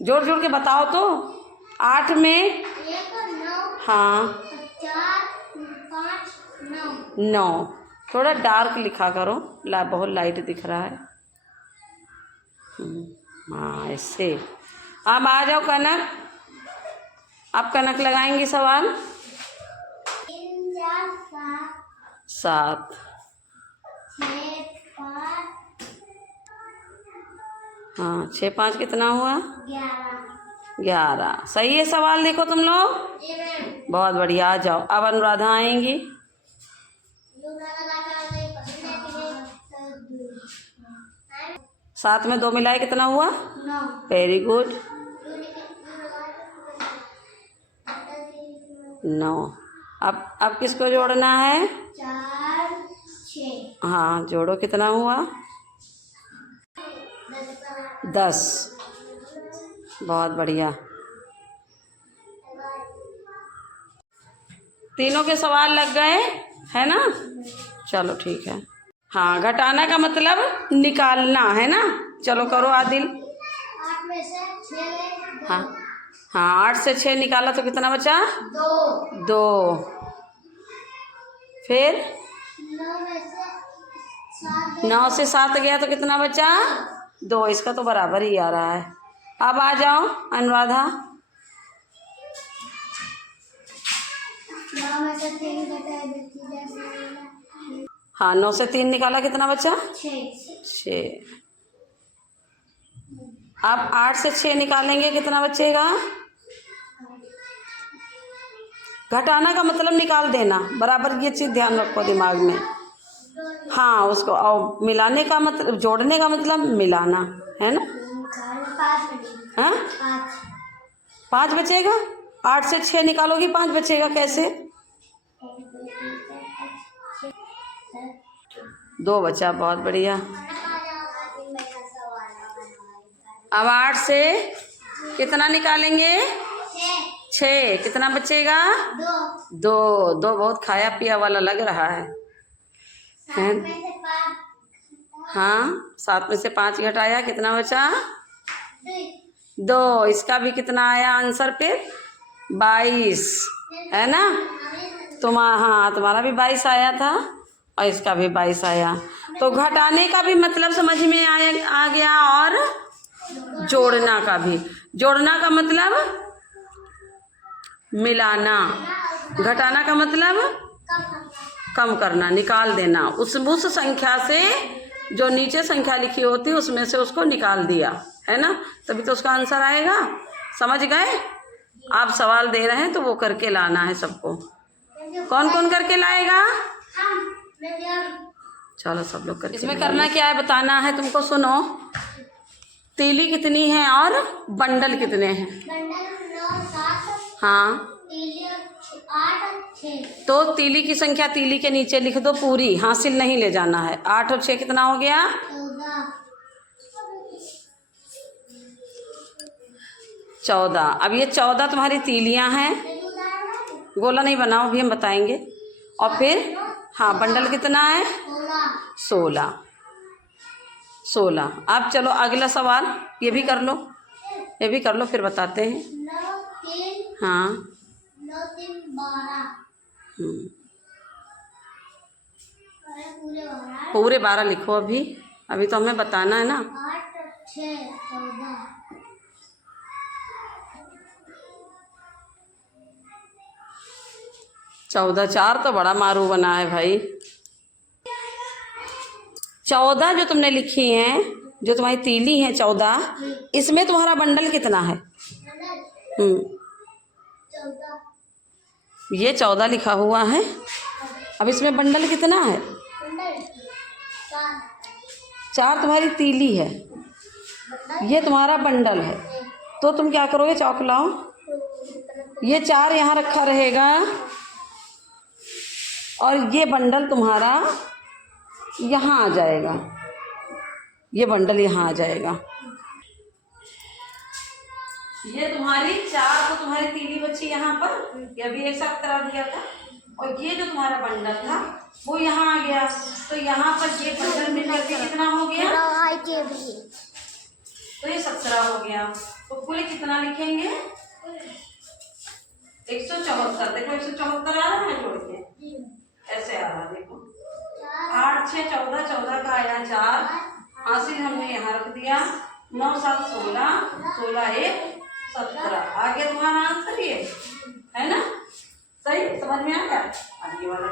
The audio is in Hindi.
जोड़ जोड़ के बताओ तो। 8 में 9, हाँ 4, 5, 9। 9। थोड़ा डार्क लिखा करो, बहुत लाइट दिख रहा है। हाँ ऐसे। अब आ जाओ कनक, आप कनक लगाएंगी सवाल। 3, 4, 7। 6, 5, हाँ 6 5 कितना हुआ? 11। 11 सही है सवाल। देखो तुम लोग बहुत बढ़िया। आ जाओ अब अनुराधा आएंगी। सात में 2 मिलाए कितना हुआ? 9। Very good. 9। अब किसको जोड़ना है? 4, 6। हाँ जोड़ो, कितना हुआ? 10। बहुत बढ़िया। तीनों के सवाल लग गए है ना? चलो ठीक है। हाँ घटाना का मतलब निकालना है ना। चलो करो आदिल। 8 में से 6 हाँ हाँ 8 से 6 निकाला तो कितना बचा? 2। 2। फिर 9 से 7 गया तो कितना बचा? 2। इसका तो बराबर ही आ रहा है। अब आ जाओ अनुराधा। 9 में से 3 घटाए हाँ 9 से 3 निकाला कितना बचा? 6। 6। अब 8 से 6 निकालेंगे कितना बचेगा? घटाना का मतलब निकाल देना, बराबर ये चीज़ ध्यान रखो दिमाग में। हाँ उसको, और मिलाने का मतलब, जोड़ने का मतलब मिलाना है ना। 5। हाँ 5 बचेगा। 8 से 6 निकालोगी 5 बचेगा कैसे? 2 बचा। बहुत बढ़िया। अब 8 से कितना निकालेंगे? 6। कितना बचेगा? 2। 2 बहुत खाया पिया वाला लग रहा है। हाँ 7 में से 5 घटाया कितना बचा? 2। इसका भी कितना आया आंसर पे? 22 है ना। हाँ तुम्हारा भी 22 आया था और इसका भी 22 आया। तो घटाने का भी मतलब समझ में आ गया, और जोड़ना का भी। जोड़ना का मतलब मिलाना, घटाना का मतलब कम करना, निकाल देना। उस संख्या से जो नीचे संख्या लिखी होती उसमें से उसको निकाल दिया है ना, तभी तो उसका आंसर आएगा। समझ गए? आप सवाल दे रहे हैं तो वो करके लाना है सबको। कौन कौन करके लाएगा? चलो सब लोग करके। इसमें करना क्या है बताना है तुमको। सुनो, तीली कितनी है और बंडल कितने हैं? हाँ 8, 6। तो तीली की संख्या तीली के नीचे लिख दो पूरी, हासिल नहीं ले जाना है। 8 और 6 कितना हो गया? 14। अब ये 14 तुम्हारी तीलियां हैं। गोला नहीं बनाओ, अभी हम बताएंगे। और फिर हाँ बंडल कितना है? 16। 16। अब चलो अगला सवाल ये भी कर लो, ये भी कर लो फिर बताते हैं। 9, 3। हाँ 9, 3, 12। पूरे 12 लिखो। अभी तो हमें बताना है ना। 8, 6, 14। 14। 4 तो बड़ा मारू बना है भाई। 14 जो तुमने लिखी हैं, जो तुम्हारी तीली है 14, इसमें तुम्हारा बंडल कितना है? ये 14 लिखा हुआ है। अब इसमें बंडल कितना है? 4 तुम्हारी तीली है, ये तुम्हारा बंडल है। तो तुम क्या करोगे? चौक लाओ, ये 4 यहाँ रखा रहेगा और ये बंडल तुम्हारा यहाँ आ जाएगा। ये बंडल यहाँ आ जाएगा। ये तुम्हारी 4 तो तुम्हारी तीली बची यहाँ पर, ये भी एक साथ करा दिया था। और ये जो तुम्हारा बंडल था वो यहाँ आ गया। तो यहाँ पर ये बंडल मिलकर के कितना हो गया? तो ये 17 हो गया। तो कुल कितना लिखेंगे? 174। देखो 174 आ रहा है जोड़ के, ऐसे आ रहा देखो। 8 6 14, 14 का आया 4, हासिल हमने यहाँ रख दिया। 9 7 16, 16 1 17। आगे तुम्हारा आंसर ये है ना? सही समझ में आ गया? आगे वाला